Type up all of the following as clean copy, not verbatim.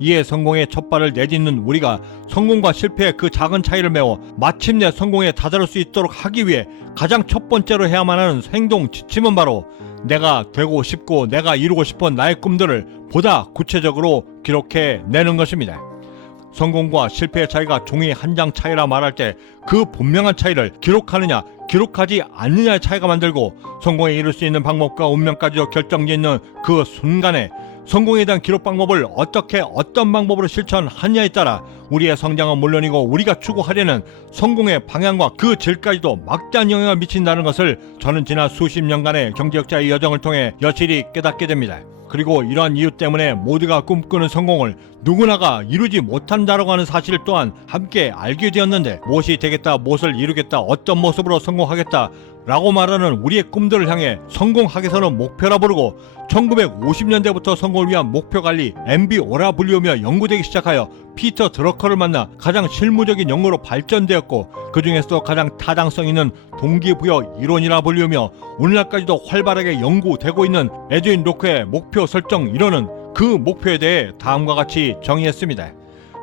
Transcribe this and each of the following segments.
이에 성공의 첫 발을 내딛는 우리가 성공과 실패의 그 작은 차이를 메워 마침내 성공에 다다를 수 있도록 하기 위해 가장 첫 번째로 해야만 하는 행동 지침은 바로 내가 되고 싶고 내가 이루고 싶은 나의 꿈들을 보다 구체적으로 기록해 내는 것입니다. 성공과 실패의 차이가 종이 한 장 차이라 말할 때 그 분명한 차이를 기록하느냐 기록하지 않느냐의 차이가 만들고 성공에 이룰 수 있는 방법과 운명까지도 결정짓는 그 순간에 성공에 대한 기록 방법을 어떻게 어떤 방법으로 실천하느냐에 따라 우리의 성장은 물론이고 우리가 추구하려는 성공의 방향과 그 질까지도 막대한 영향을 미친다는 것을 저는 지난 수십 년간의 경제학자의 여정을 통해 여실히 깨닫게 됩니다. 그리고 이러한 이유 때문에 모두가 꿈꾸는 성공을 누구나가 이루지 못한다라고 하는 사실 또한 함께 알게 되었는데, 무엇이 되겠다, 무엇을 이루겠다, 어떤 모습으로 성공하겠다 라고 말하는 우리의 꿈들을 향해 성공하게서는 목표라 부르고 1950년대부터 성공을 위한 목표 관리 MBO라 불리우며 연구되기 시작하여 피터 드러커를 만나 가장 실무적인 연구로 발전되었고, 그 중에서도 가장 타당성 있는 동기부여 이론이라 불리우며 오늘날까지도 활발하게 연구되고 있는 에드윈 로크의 목표 설정 이론은 그 목표에 대해 다음과 같이 정의했습니다.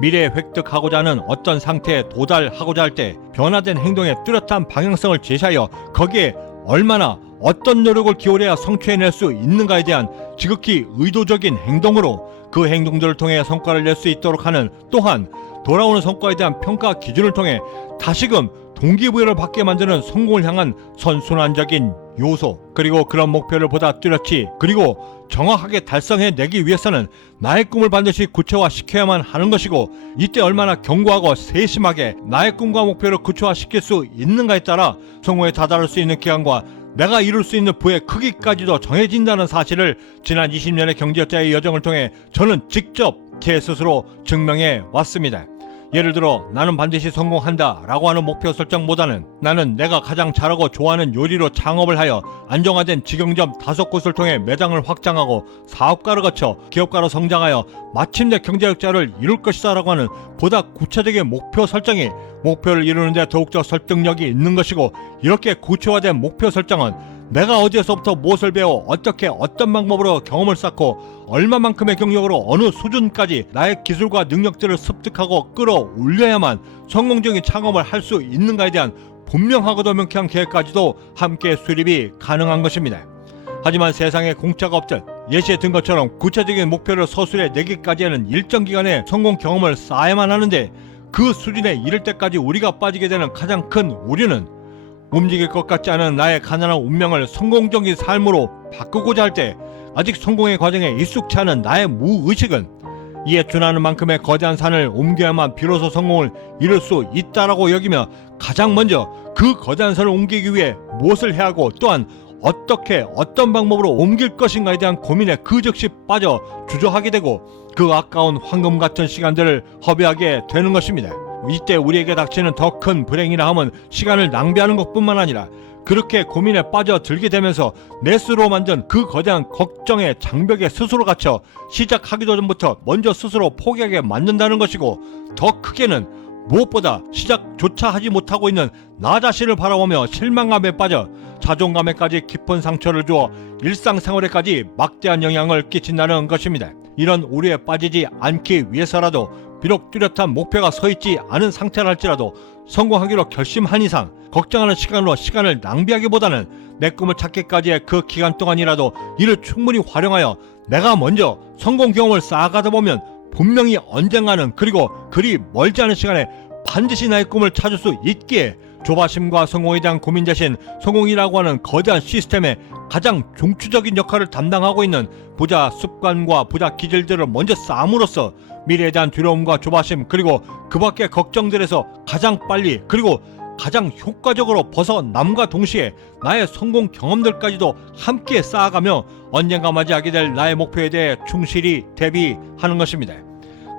미래에 획득하고자 하는 어떤 상태에 도달하고자 할 때 변화된 행동의 뚜렷한 방향성을 제시하여 거기에 얼마나 어떤 노력을 기울여야 성취해낼 수 있는가에 대한 지극히 의도적인 행동으로 그 행동들을 통해 성과를 낼 수 있도록 하는, 또한 돌아오는 성과에 대한 평가 기준을 통해 다시금 동기부여를 받게 만드는 성공을 향한 선순환적인 요소, 그리고 그런 목표를 보다 뚜렷이 그리고 정확하게 달성해내기 위해서는 나의 꿈을 반드시 구체화시켜야만 하는 것이고, 이때 얼마나 견고하고 세심하게 나의 꿈과 목표를 구체화시킬 수 있는가에 따라 성공에 다다를 수 있는 기간과 내가 이룰 수 있는 부의 크기까지도 정해진다는 사실을 지난 20년의 경제학자의 여정을 통해 저는 직접 제 스스로 증명해 왔습니다. 예를 들어 나는 반드시 성공한다 라고 하는 목표 설정보다는 나는 내가 가장 잘하고 좋아하는 요리로 창업을 하여 안정화된 직영점 5곳을 통해 매장을 확장하고 사업가를 거쳐 기업가로 성장하여 마침내 경제학자를 이룰 것이다 라고 하는 보다 구체적인 목표 설정이 목표를 이루는 데 더욱더 설득력이 있는 것이고, 이렇게 구체화된 목표 설정은 내가 어디에서부터 무엇을 배워 어떻게 어떤 방법으로 경험을 쌓고 얼마만큼의 경력으로 어느 수준까지 나의 기술과 능력들을 습득하고 끌어올려야만 성공적인 창업을 할 수 있는가에 대한 분명하고도 명쾌한 계획까지도 함께 수립이 가능한 것입니다. 하지만 세상에 공짜가 없듯 예시에 든 것처럼 구체적인 목표를 서술해 내기까지는 일정 기간의 성공 경험을 쌓아야만 하는데, 그 수준에 이를 때까지 우리가 빠지게 되는 가장 큰 오류는 움직일 것 같지 않은 나의 가난한 운명을 성공적인 삶으로 바꾸고자 할 때 아직 성공의 과정에 익숙치 않은 나의 무의식은 이에 준하는 만큼의 거대한 산을 옮겨야만 비로소 성공을 이룰 수 있다라고 여기며 가장 먼저 그 거대한 산을 옮기기 위해 무엇을 해야 하고 또한 어떻게 어떤 방법으로 옮길 것인가에 대한 고민에 그 즉시 빠져 주저하게 되고 그 아까운 황금 같은 시간들을 허비하게 되는 것입니다. 이때 우리에게 닥치는 더 큰 불행이라 함은 시간을 낭비하는 것뿐만 아니라 그렇게 고민에 빠져들게 되면서 내 스스로 만든 그 거대한 걱정의 장벽에 스스로 갇혀 시작하기도 전부터 먼저 스스로 포기하게 만든다는 것이고, 더 크게는 무엇보다 시작조차 하지 못하고 있는 나 자신을 바라보며 실망감에 빠져 자존감에까지 깊은 상처를 주어 일상생활에까지 막대한 영향을 끼친다는 것입니다. 이런 오류에 빠지지 않기 위해서라도 비록 뚜렷한 목표가 서있지 않은 상태라 할지라도 성공하기로 결심한 이상 걱정하는 시간으로 시간을 낭비하기보다는 내 꿈을 찾기까지의 그 기간 동안이라도 이를 충분히 활용하여 내가 먼저 성공 경험을 쌓아가다 보면 분명히 언젠가는, 그리고 그리 멀지 않은 시간에 반드시 나의 꿈을 찾을 수 있기에 조바심과 성공에 대한 고민 대신 성공이라고 하는 거대한 시스템의 가장 중추적인 역할을 담당하고 있는 부자 습관과 부자 기질들을 먼저 쌓음으로써 미래에 대한 두려움과 조바심 그리고 그 밖의 걱정들에서 가장 빨리 그리고 가장 효과적으로 벗어남과 동시에 나의 성공 경험들까지도 함께 쌓아가며 언젠가 맞이하게 될 나의 목표에 대해 충실히 대비하는 것입니다.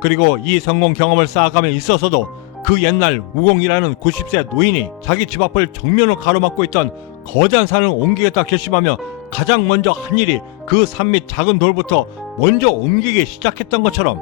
그리고 이 성공 경험을 쌓아감에 있어서도 그 옛날 우공이라는 90세 노인이 자기 집 앞을 정면으로 가로막고 있던 거대한 산을 옮기겠다 결심하며 가장 먼저 한 일이 그 산 밑 작은 돌부터 먼저 옮기기 시작했던 것처럼,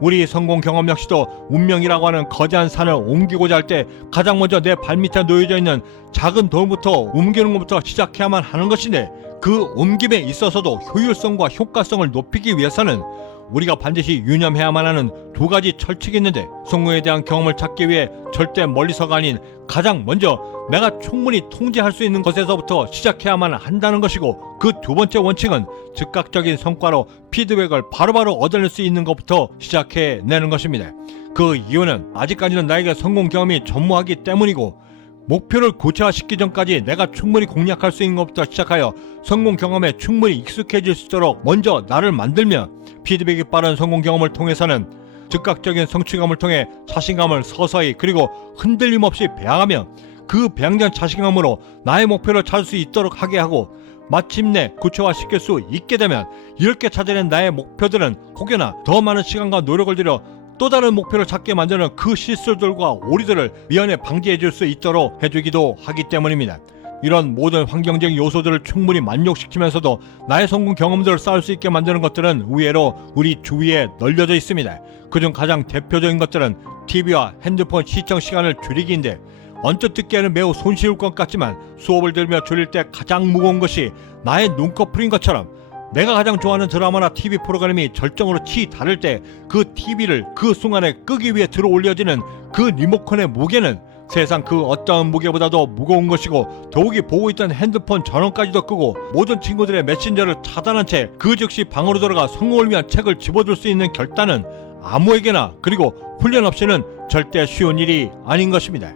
우리 성공 경험 역시도 운명이라고 하는 거대한 산을 옮기고자 할 때 가장 먼저 내 발밑에 놓여져 있는 작은 돌부터 옮기는 것부터 시작해야만 하는 것인데, 그 옮김에 있어서도 효율성과 효과성을 높이기 위해서는 우리가 반드시 유념해야만 하는 두 가지 철칙이 있는데, 성공에 대한 경험을 찾기 위해 절대 멀리서가 아닌 가장 먼저 내가 충분히 통제할 수 있는 것에서부터 시작해야만 한다는 것이고, 그 두 번째 원칙은 즉각적인 성과로 피드백을 바로바로 얻어낼 수 있는 것부터 시작해내는 것입니다. 그 이유는 아직까지는 나에게 성공 경험이 전무하기 때문이고, 목표를 구체화시키기 전까지 내가 충분히 공략할 수 있는 것부터 시작하여 성공 경험에 충분히 익숙해질 수 있도록 먼저 나를 만들며, 피드백이 빠른 성공 경험을 통해서는 즉각적인 성취감을 통해 자신감을 서서히 그리고 흔들림 없이 배양하며, 그 배양된 자신감으로 나의 목표를 찾을 수 있도록 하게 하고, 마침내 구체화시킬 수 있게 되면 이렇게 찾아낸 나의 목표들은 혹여나 더 많은 시간과 노력을 들여 또 다른 목표를 찾게 만드는 그 실수들과 오류들을 미연에 방지해 줄 수 있도록 해주기도 하기 때문입니다. 이런 모든 환경적 요소들을 충분히 만족시키면서도 나의 성공 경험들을 쌓을 수 있게 만드는 것들은 의외로 우리 주위에 널려져 있습니다. 그중 가장 대표적인 것들은 TV와 핸드폰 시청 시간을 줄이기인데, 언뜻 듣기에는 매우 손쉬울 것 같지만 수업을 들으며 줄일 때 가장 무거운 것이 나의 눈꺼풀인 것처럼, 내가 가장 좋아하는 드라마나 TV 프로그램이 절정으로 치달을 때 그 TV를 그 순간에 끄기 위해 들어 올려지는 그 리모컨의 무게는 세상 그 어떠한 무게보다도 무거운 것이고, 더욱이 보고 있던 핸드폰 전원까지도 끄고 모든 친구들의 메신저를 차단한 채 그 즉시 방으로 들어가 성공을 위한 책을 집어줄 수 있는 결단은 아무에게나, 그리고 훈련 없이는 절대 쉬운 일이 아닌 것입니다.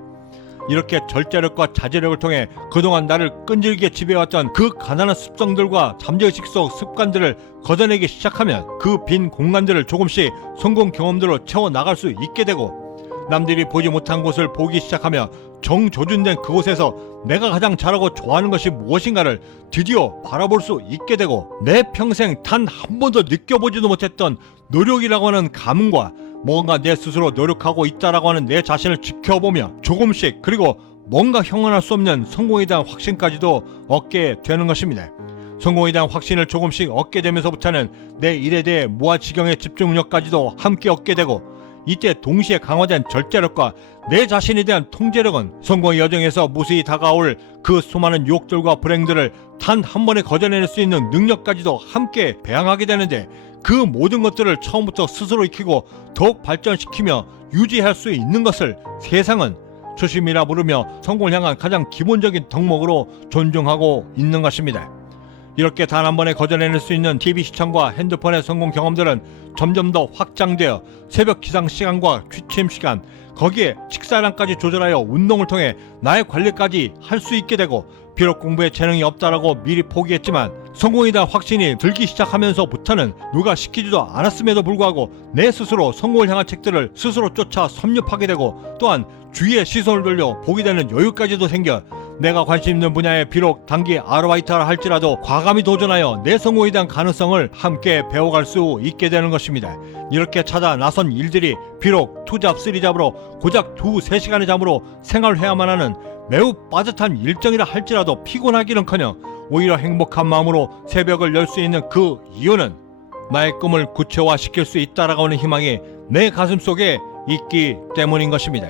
이렇게 절제력과 자제력을 통해 그동안 나를 끈질기게 지배해왔던 그 가난한 습성들과 잠재의식 속 습관들을 걷어내기 시작하면 그 빈 공간들을 조금씩 성공 경험들로 채워나갈 수 있게 되고, 남들이 보지 못한 곳을 보기 시작하며 정조준된 그곳에서 내가 가장 잘하고 좋아하는 것이 무엇인가를 드디어 바라볼 수 있게 되고, 내 평생 단 한 번도 느껴보지도 못했던 노력이라고 하는 감흥과 뭔가 내 스스로 노력하고 있다라고 하는 내 자신을 지켜보며 조금씩, 그리고 뭔가 형언할 수 없는 성공에 대한 확신까지도 얻게 되는 것입니다. 성공에 대한 확신을 조금씩 얻게 되면서부터는 내 일에 대해 무아지경의 집중력까지도 함께 얻게 되고, 이때 동시에 강화된 절제력과 내 자신에 대한 통제력은 성공의 여정에서 무수히 다가올 그 수많은 유혹들과 불행들을 단 한 번에 거절해낼 수 있는 능력까지도 함께 배양하게 되는데, 그 모든 것들을 처음부터 스스로 익히고 더욱 발전시키며 유지할 수 있는 것을 세상은 초심이라 부르며 성공을 향한 가장 기본적인 덕목으로 존중하고 있는 것입니다. 이렇게 단 한 번에 거절해낼 수 있는 TV 시청과 핸드폰의 성공 경험들은 점점 더 확장되어 새벽 기상 시간과 취침 시간, 거기에 식사량까지 조절하여 운동을 통해 나의 관리까지 할 수 있게 되고, 비록 공부에 재능이 없다라고 미리 포기했지만 성공에 대한 확신이 들기 시작하면서부터는 누가 시키지도 않았음에도 불구하고 내 스스로 성공을 향한 책들을 스스로 쫓아 섭렵하게 되고, 또한 주위의 시선을 돌려 보게 되는 여유까지도 생겨 내가 관심 있는 분야에 비록 단기 아르바이트라 할지라도 과감히 도전하여 내 성공에 대한 가능성을 함께 배워갈 수 있게 되는 것입니다. 이렇게 찾아 나선 일들이 비록 투잡 쓰리잡으로 고작 2-3시간의 잠으로 생활해야만 하는 매우 빠듯한 일정이라 할지라도 피곤하기는커녕 오히려 행복한 마음으로 새벽을 열 수 있는 그 이유는 나의 꿈을 구체화시킬 수 있다라고 하는 희망이 내 가슴 속에 있기 때문인 것입니다.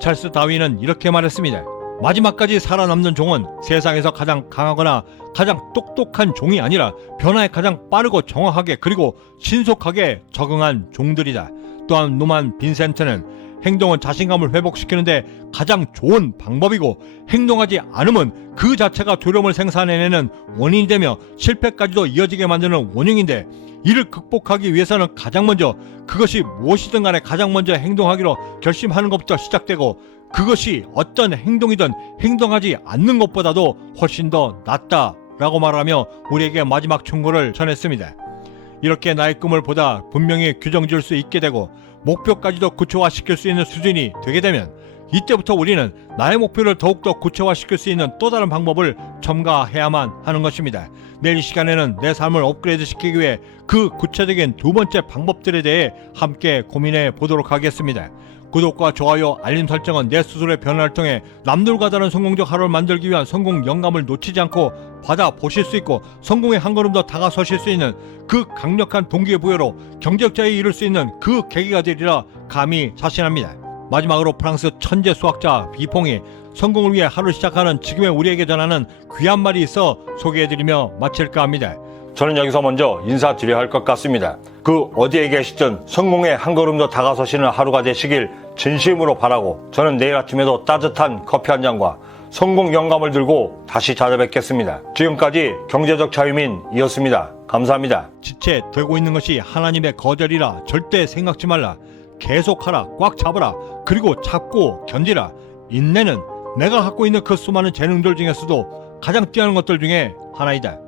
찰스 다윈은 이렇게 말했습니다. 마지막까지 살아남는 종은 세상에서 가장 강하거나 가장 똑똑한 종이 아니라 변화에 가장 빠르고 정확하게 그리고 신속하게 적응한 종들이다. 또한 노만 빈센트는 행동은 자신감을 회복시키는데 가장 좋은 방법이고, 행동하지 않으면 그 자체가 두려움을 생산해내는 원인이 되며 실패까지도 이어지게 만드는 원흉인데, 이를 극복하기 위해서는 가장 먼저 그것이 무엇이든 간에 가장 먼저 행동하기로 결심하는 것부터 시작되고, 그것이 어떤 행동이든 행동하지 않는 것보다도 훨씬 더 낫다라고 말하며 우리에게 마지막 충고를 전했습니다. 이렇게 나의 꿈을 보다 분명히 규정 지을 수 있게 되고 목표까지도 구체화시킬 수 있는 수준이 되게 되면, 이때부터 우리는 나의 목표를 더욱더 구체화시킬 수 있는 또 다른 방법을 첨가해야만 하는 것입니다. 내일 이 시간에는 내 삶을 업그레이드 시키기 위해 그 구체적인 두 번째 방법들에 대해 함께 고민해 보도록 하겠습니다. 구독과 좋아요, 알림 설정은 내 스스로의 변화를 통해 남들과 다른 성공적 하루를 만들기 위한 성공 영감을 놓치지 않고 받아보실 수 있고, 성공에 한 걸음 더 다가서실 수 있는 그 강력한 동기부여로 경제적자에 이룰 수 있는 그 계기가 되리라 감히 자신합니다. 마지막으로 프랑스 천재 수학자 비퐁이 성공을 위해 하루 시작하는 지금의 우리에게 전하는 귀한 말이 있어 소개해드리며 마칠까 합니다. 저는 여기서 먼저 인사드려야 할 것 같습니다. 그 어디에 계시든 성공에 한 걸음 더 다가서시는 하루가 되시길 진심으로 바라고, 저는 내일 아침에도 따뜻한 커피 한 잔과 성공 영감을 들고 다시 찾아뵙겠습니다. 지금까지 경제적 자유민이었습니다. 감사합니다. 지체되고 있는 것이 하나님의 거절이라 절대 생각지 말라. 계속하라. 꽉 잡아라. 그리고 잡고 견디라. 인내는 내가 갖고 있는 그 수많은 재능들 중에서도 가장 뛰어난 것들 중에 하나이다.